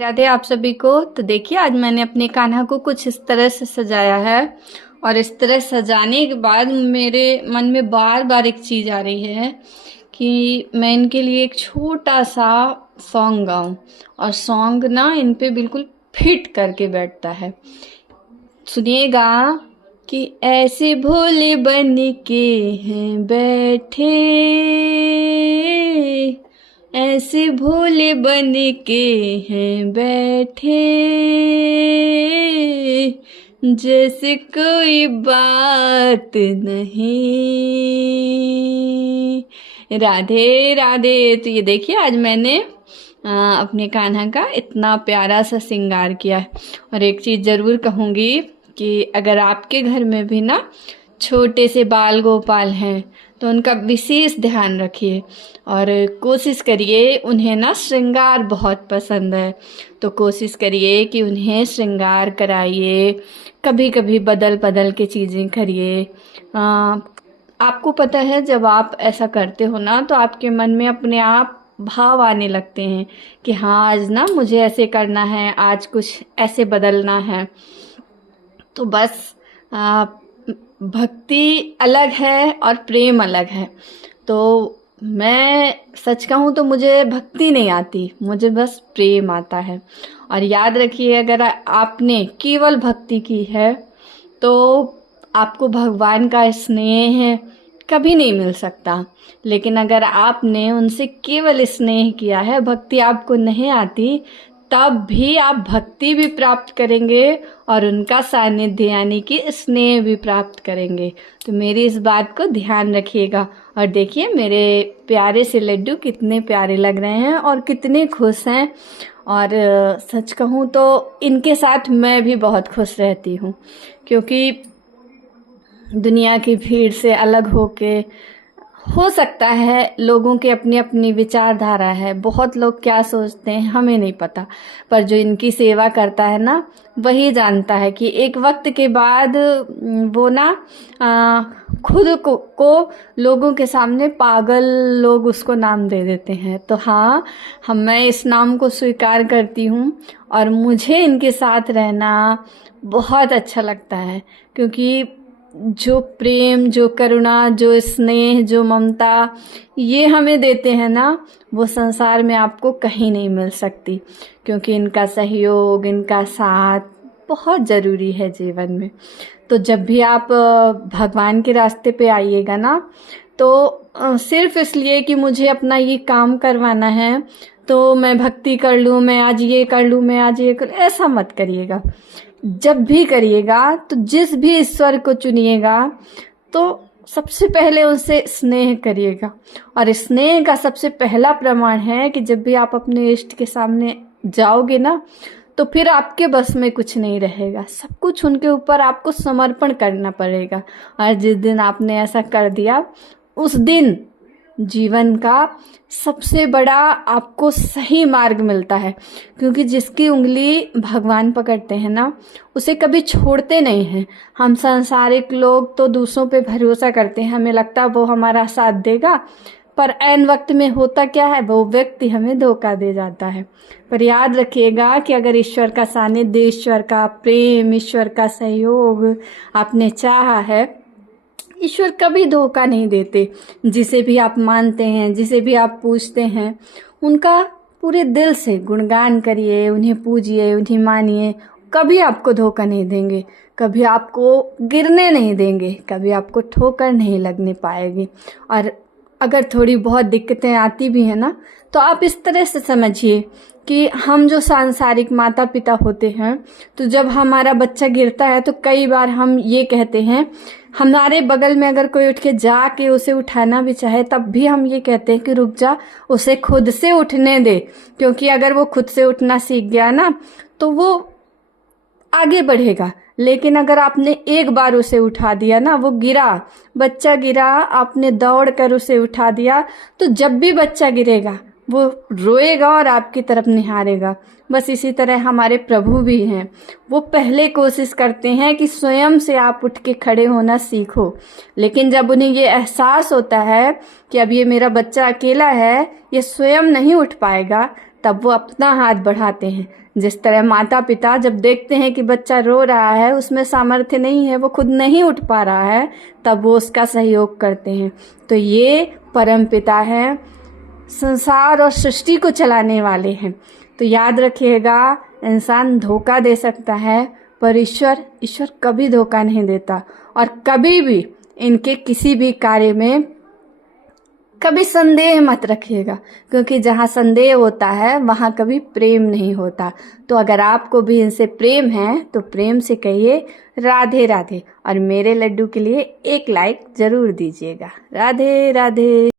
राधे आप सभी को। तो देखिए आज मैंने अपने कान्हा को कुछ इस तरह से सजाया है और इस तरह सजाने के बाद मेरे मन में बार बार एक चीज़ आ रही है कि मैं इनके लिए एक छोटा सा सॉन्ग गाऊं और सॉन्ग ना इन पे बिल्कुल फिट करके बैठता है। सुनिएगा कि ऐसे भोले बन के हैं बैठे, ऐसे भोले बन के हैं बैठे, जैसे कोई बात नहीं। राधे राधे। तो ये देखिए आज मैंने अपने कान्हा का इतना प्यारा सा श्रृंगार किया है। और एक चीज़ ज़रूर कहूँगी कि अगर आपके घर में भी ना छोटे से बाल गोपाल हैं तो उनका विशेष ध्यान रखिए और कोशिश करिए। उन्हें ना श्रृंगार बहुत पसंद है तो कोशिश करिए कि उन्हें श्रृंगार कराइए। कभी कभी बदल बदल के चीज़ें करिए। आपको पता है जब आप ऐसा करते हो ना तो आपके मन में अपने आप भाव आने लगते हैं कि हाँ आज ना मुझे ऐसे करना है, आज कुछ ऐसे बदलना है। तो बस भक्ति अलग है और प्रेम अलग है। तो मैं सच कहूँ तो मुझे भक्ति नहीं आती, मुझे बस प्रेम आता है। और याद रखिए अगर आपने केवल भक्ति की है तो आपको भगवान का स्नेह कभी नहीं मिल सकता। लेकिन अगर आपने उनसे केवल स्नेह किया है, भक्ति आपको नहीं आती, तब भी आप भक्ति भी प्राप्त करेंगे और उनका सानिध्य यानी कि स्नेह भी प्राप्त करेंगे। तो मेरी इस बात को ध्यान रखिएगा। और देखिए मेरे प्यारे से लड्डू कितने प्यारे लग रहे हैं और कितने खुश हैं। और सच कहूँ तो इनके साथ मैं भी बहुत खुश रहती हूँ, क्योंकि दुनिया की भीड़ से अलग होके हो सकता है लोगों की अपनी अपनी विचारधारा है, बहुत लोग क्या सोचते हैं हमें नहीं पता, पर जो इनकी सेवा करता है ना वही जानता है कि एक वक्त के बाद वो ना खुद को लोगों के सामने पागल लोग उसको नाम दे देते हैं। तो हाँ मैं इस नाम को स्वीकार करती हूँ और मुझे इनके साथ रहना बहुत अच्छा लगता है, क्योंकि जो प्रेम, जो करुणा, जो स्नेह, जो ममता ये हमें देते हैं ना वो संसार में आपको कहीं नहीं मिल सकती। क्योंकि इनका सहयोग, इनका साथ बहुत ज़रूरी है जीवन में। तो जब भी आप भगवान के रास्ते पे आइएगा ना तो सिर्फ इसलिए कि मुझे अपना ये काम करवाना है तो मैं भक्ति कर लूँ, मैं आज ये कर लूँ, मैं आज ये कर, ऐसा मत करिएगा। जब भी करिएगा तो जिस भी ईश्वर को चुनिएगा तो सबसे पहले उनसे स्नेह करिएगा। और स्नेह का सबसे पहला प्रमाण है कि जब भी आप अपने इष्ट के सामने जाओगे ना तो फिर आपके बस में कुछ नहीं रहेगा, सब कुछ उनके ऊपर आपको समर्पण करना पड़ेगा। और जिस दिन आपने ऐसा कर दिया उस दिन जीवन का सबसे बड़ा आपको सही मार्ग मिलता है। क्योंकि जिसकी उंगली भगवान पकड़ते हैं ना उसे कभी छोड़ते नहीं हैं। हम सांसारिक लोग तो दूसरों पे भरोसा करते हैं, हमें लगता है वो हमारा साथ देगा, पर ऐन वक्त में होता क्या है, वो व्यक्ति हमें धोखा दे जाता है। पर याद रखिएगा कि अगर ईश्वर का सानिध्य, ईश्वर का प्रेम, ईश्वर का सहयोग आपने चाहा है, ईश्वर कभी धोखा नहीं देते। जिसे भी आप मानते हैं, जिसे भी आप पूजते हैं, उनका पूरे दिल से गुणगान करिए, उन्हें पूजिए, उन्हें मानिए। कभी आपको धोखा नहीं देंगे, कभी आपको गिरने नहीं देंगे, कभी आपको ठोकर नहीं लगने पाएगी। और अगर थोड़ी बहुत दिक्कतें आती भी हैं ना तो आप इस तरह से समझिए कि हम जो सांसारिक माता पिता होते हैं तो जब हमारा बच्चा गिरता है तो कई बार हम ये कहते हैं, हमारे बगल में अगर कोई उठ के जाके उसे उठाना भी चाहे तब भी हम ये कहते हैं कि रुक जा, उसे खुद से उठने दे। क्योंकि अगर वो खुद से उठना सीख गया ना तो वो आगे बढ़ेगा। लेकिन अगर आपने एक बार उसे उठा दिया ना, वो गिरा, बच्चा गिरा, आपने दौड़ कर उसे उठा दिया, तो जब भी बच्चा गिरेगा वो रोएगा और आपकी तरफ निहारेगा। बस इसी तरह हमारे प्रभु भी हैं, वो पहले कोशिश करते हैं कि स्वयं से आप उठ के खड़े होना सीखो। लेकिन जब उन्हें ये एहसास होता है कि अब ये मेरा बच्चा अकेला है, ये स्वयं नहीं उठ पाएगा, तब वो अपना हाथ बढ़ाते हैं। जिस तरह माता पिता जब देखते हैं कि बच्चा रो रहा है, उसमें सामर्थ्य नहीं है, वो खुद नहीं उठ पा रहा है, तब वो उसका सहयोग करते हैं। तो ये परम पिता हैं, संसार और सृष्टि को चलाने वाले हैं। तो याद रखिएगा, इंसान धोखा दे सकता है पर ईश्वर कभी धोखा नहीं देता। और कभी भी इनके किसी भी कार्य में कभी संदेह मत रखिएगा, क्योंकि जहाँ संदेह होता है वहाँ कभी प्रेम नहीं होता। तो अगर आपको भी इनसे प्रेम है तो प्रेम से कहिए राधे राधे, और मेरे लड्डू के लिए एक लाइक जरूर दीजिएगा। राधे राधे।